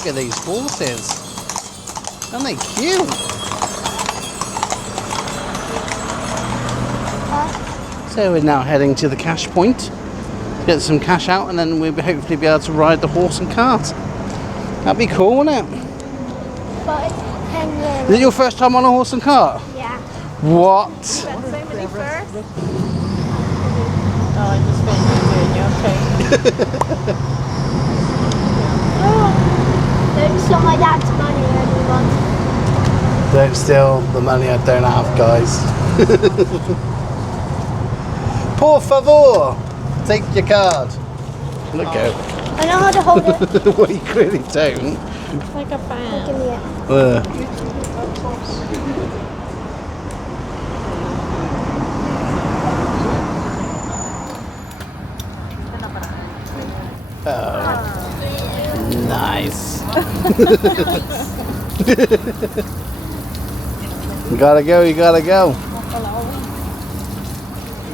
Look at these horses. Aren't they cute? So we're now heading to the cash point to get some cash out, and then we'll hopefully be able to ride the horse and cart. That'd be cool, wouldn't it? But it's 10 years. Is it your first time on a horse and cart? Yeah. What? You had so many first. Oh, I just think you're doing your thing. Don't steal my dad's money, anyone. Don't steal the money I don't have, guys. Por favor, take your card. Look out. I know how to hold it. Well, you clearly don't. It's like a fan. Give me it. Oh, nice. You gotta go, you gotta go. You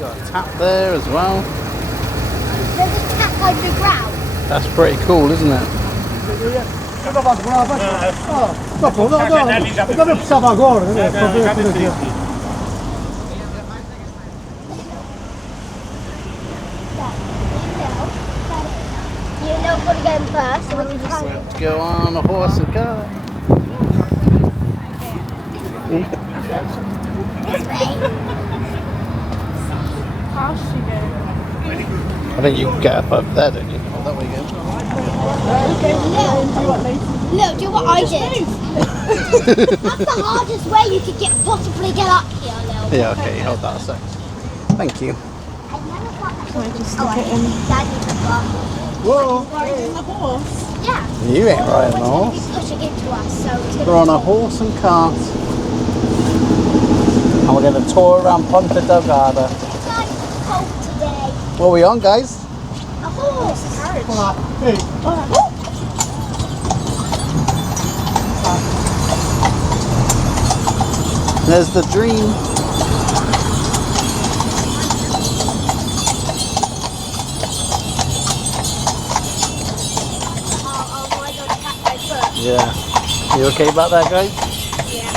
got a tap there as well. There's a tap underground. That's pretty cool, isn't it? You know what to go first, so we can just Let's go on a horse and cart. this way. How's she going? I think you can get up over there, don't you? Oh, that way you Look, do what I did. That's the hardest way you could possibly get up here, Lil. go. Yeah, okay, hold that a sec. Thank you. I never thought that Can I just was stick it in? Daddy forgot. Whoa! Riding the horse. Yeah. You ain't riding a It's horse. pushing into us, so it's gonna We're on a horse and cart. And we're going to tour around Ponta Delgada. It's like cold today. What are we on, guys? A horse. There's the dream. Oh, I don't tap my foot. Yeah. You okay about that, guys? Yeah.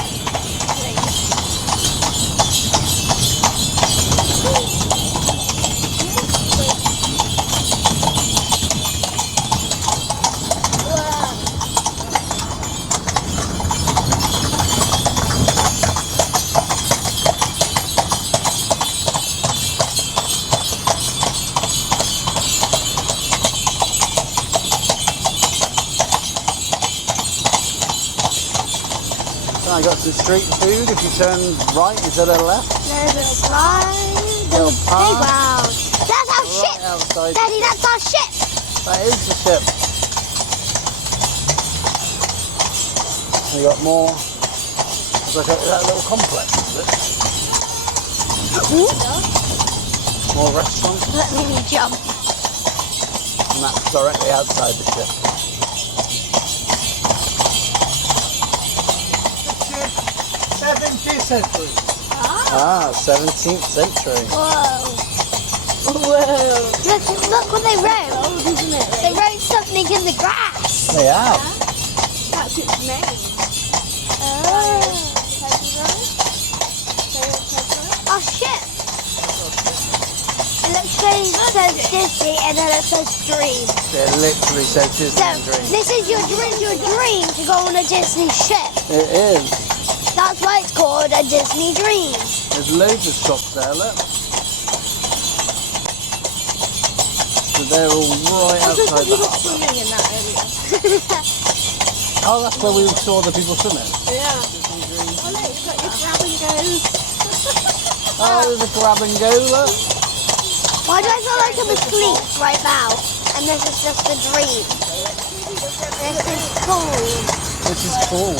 I got some street food. If you turn right, you to the left. There's a slide. Little There's a park. playground. That's our Right ship. outside. Daddy, that's our ship. That is the ship. We got more. It's like that little complex, is it? More restaurants, Let me jump. and that's directly outside the ship. 17th century. Ah, 17th century. Whoa. Look what they wrote. They wrote something in the grass. They have. That's its name. Oh. Our ship. It looks very, it says Disney and then it says Dream. It literally says So, Disney Dream. this is your dream to go on a Disney ship. It is. That's why it's called a Disney Dream. There's loads of shops there, look. So they're all right outside the harbour. Swimming in that area. Oh, that's where we saw the people swimming. Yeah. Disney Dream. Oh, look, it's got your grab and go. Oh, there's a grab and go, look. Why do I feel like I'm asleep right now? And this is just a dream. This is cool. This is cool.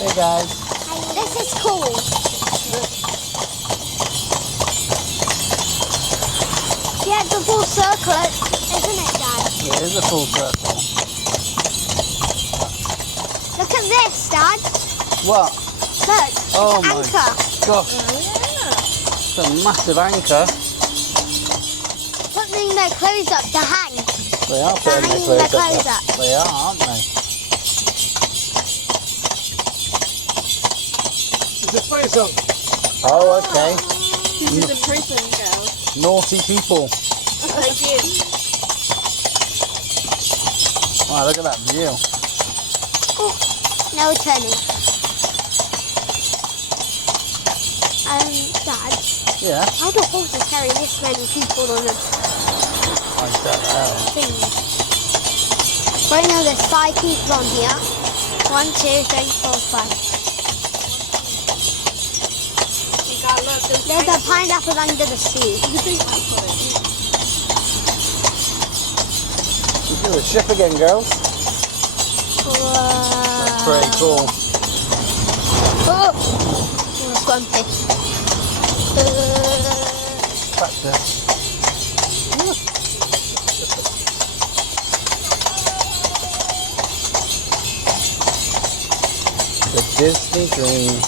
Hey guys. This is cool. Yeah, it's a full circle, isn't it, Dad? It is a full circle. Look at this, Dad. What? Look, Oh it's my an anchor. gosh. a massive anchor. Putting their clothes up to hang. They are putting hanging their their clothes clothes up. up. They are, aren't they? It's a prison. Oh, okay. This is a prison, girls. Naughty people. Thank you. Wow, look at that view. Oh, now we're turning. Dad, Yeah, how do horses carry this many people on a I don't know. thing? Right now there's 5 people on here. 1, 2, 3, 4, 5. You got look. There's a pineapple under the sea. Look at the ship again, girls. That's Pretty cool. Oh, swampy. Practice. The Disney dream.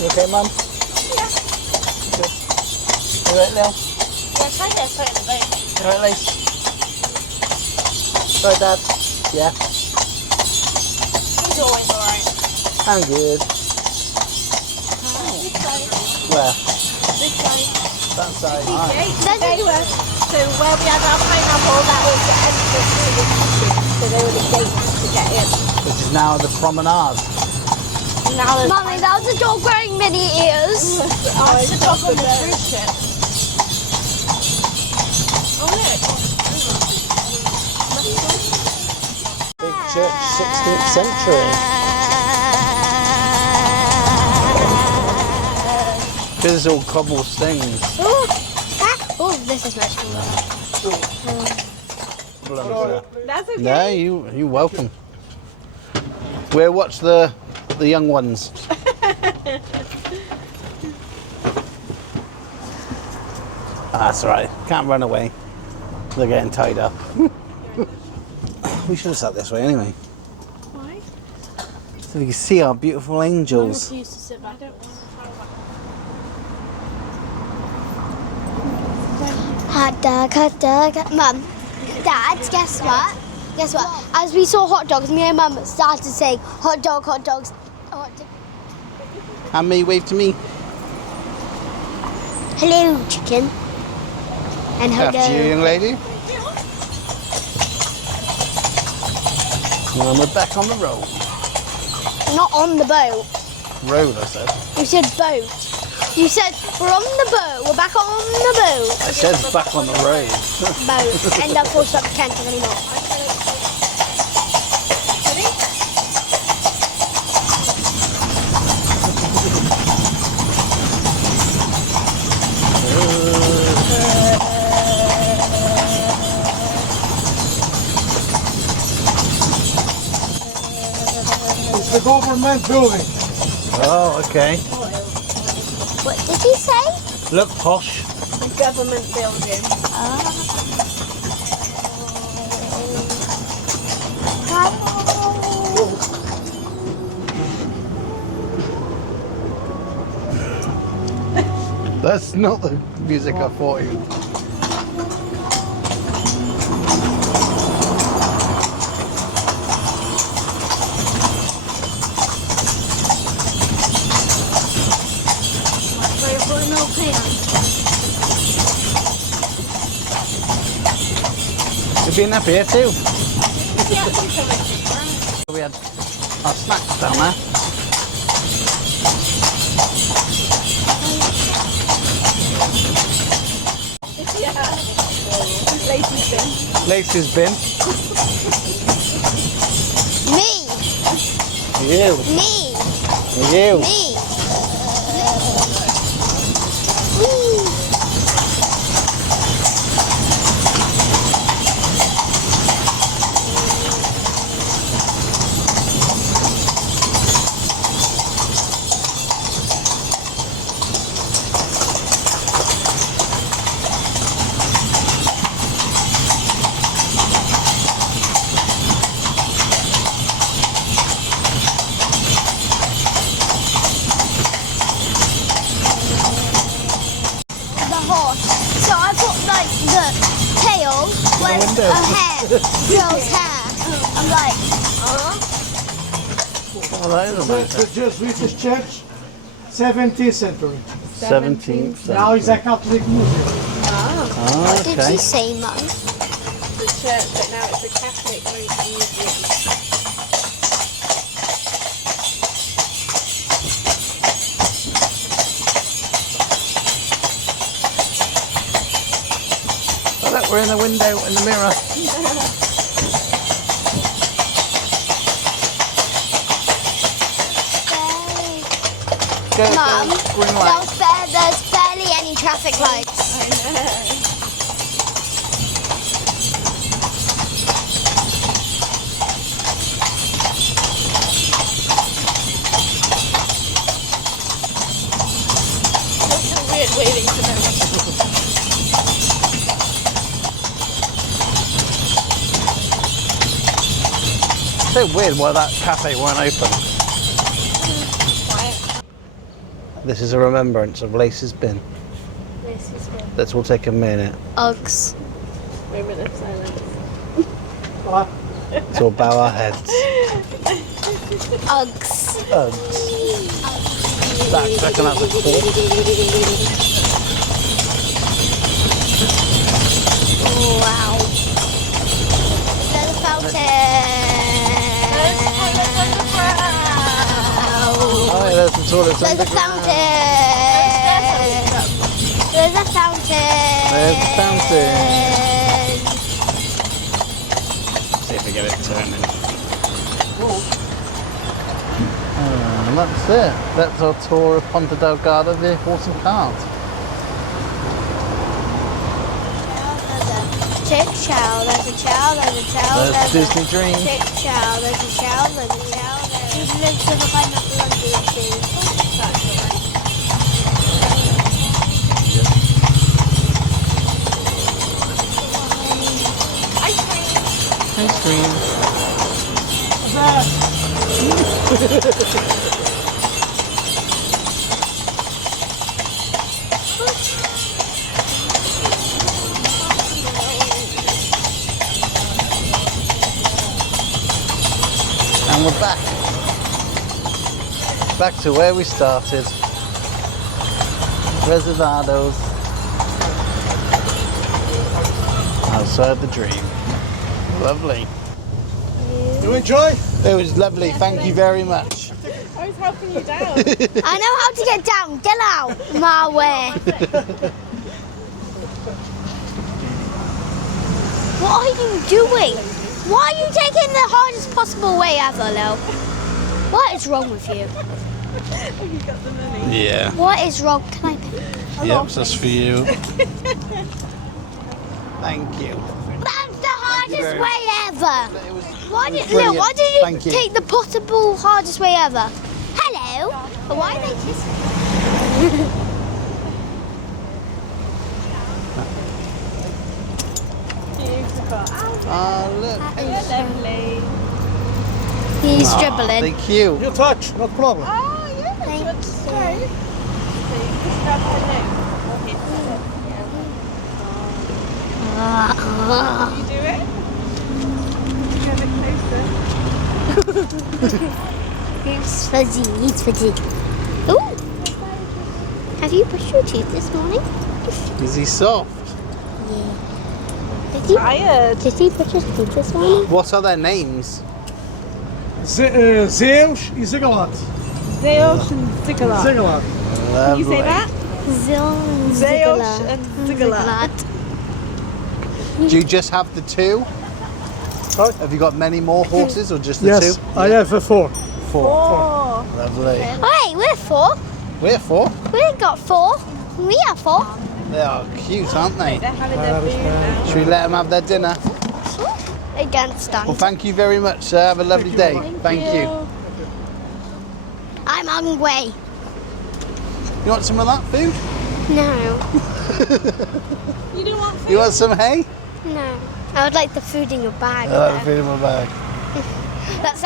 You okay, Mum? Yeah. Good. You right, Lil? Yeah, try to put it in the boat. You right, Lace? Right, Dad? Yeah. He's always alright. I'm good. This side. Where? This side. That side. Okay, Right. they were. So where we had our pineapple, that was the entrance to the kitchen. So there were the gates to get in. Which is now the promenade. Now there's Mummy, that was a dog wearing many ears. oh, it's a dog on the cruise ship. Oh look. Big church, 16th century. This is all cobble things. Oh, oh, this is much more. That's okay. No, you welcome. We'll watch the young ones. That's all right. Can't run away. They're getting tied up. We should have sat this way anyway, Why? so we can see our beautiful angels. Used to sit back. I don't want Hot dog, hot dog. Mum, Dad, guess what? Guess what? As we saw hot dogs, me and Mum started saying hot dog, hot dogs. Hot dog. How many wave to me? Hello, chicken. And hello. After you, young lady. And we're back on the road. Not on the boat. Road, I said. You said boat. You said we're on the boat. We're back on the boat. I said back on the road. Boat. And of course, I can't talk anymore. It's the government building. Oh, okay. What did he say? Look posh. the government building. That's not the music I thought you. You've been up here too. We had our snacks down there. Yeah. Lacey's bin. Lacey's bin. Me. You. Me. You. Me. like the tail was window. a hair, girl's hair. I'm like, Oh, that is That's the Jesuit church, 17th century. 17th Now it's a Catholic museum. what did okay. you say, Mum? The church, but now it's a Catholic museum. Oh, look, we're in the window in the mirror. Go, Mum, go, green light. there's barely any traffic lights. It's a weird waving to them. So weird why that cafe weren't open. Quiet. This is a remembrance of Lace's bin. This is good. Let's all take a minute. Uggs. Moment of silence. Let's all bow our heads. Uggs. That's reckon that's a four. Wow. There's a fountain. Oh, yeah, there's the toilets There's a underground. fountain. There's a fountain. There's the fountain. See if we get it turning. And that's it. That's our tour of Ponta Delgada, the horse and cart. Chick chow, there's a chow, there's a chow, There's there's Disney a Dream. chick chow, there's a chow, there's a chow, there's a lives with a pineapple under the tree. Ice cream. And we're back. Back to where we started. Reservados. Outside the dream. Lovely. You enjoy? It was lovely, thank you very much. I was helping you down. I know how to get down, get out my way. What are you doing? Why are you taking the hardest possible way ever, Lil? What is wrong with you? You got the money. Yeah. What is wrong? Can I pay? Yep, that's for you. Thank you. That's the hardest very way ever. It was Why it was did, Lil, why brilliant. did Thank you you. take the possible hardest way ever? Hello? Why are they kissing? Beautiful. Oh, Oh, look. you're lovely. He's Aw, dribbling. Thank you. You touch, no problem. Oh, yeah. Thank Good you. stroke. So you just grab her nose. You do it? Get it closer. He's fuzzy, he's fuzzy. Ooh! Have you brushed your teeth this morning? Is he soft? Tired. Did he brush his teeth this morning? What are their names? Zeus e Zigalat. Zeus and Zigalat. Zigalat. Can you say that? Zeus and Zigalat. Do you just have the two? Sorry? Have you got many more horses or just the Yes, two? I have 4. Four. Oh. Lovely. Wait, we're 4. We're four. We ain't got 4. We are 4. They are cute, aren't they? They're having their food now. Should we let them have their dinner? Against Well, stand. thank you very much, sir. Have a lovely day. Thank you. I'm hungry. You want some of that food? No. You don't want food? You want some hay? No. I would like the food in your bag. I like the though. food in my bag. That's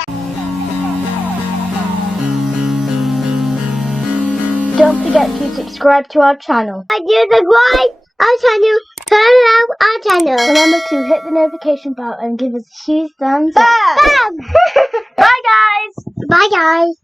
Don't forget to subscribe to our channel. I do subscribe our channel. Follow our channel. Remember to hit the notification bell and give us a huge thumbs up. Bam! Bye guys! Bye guys!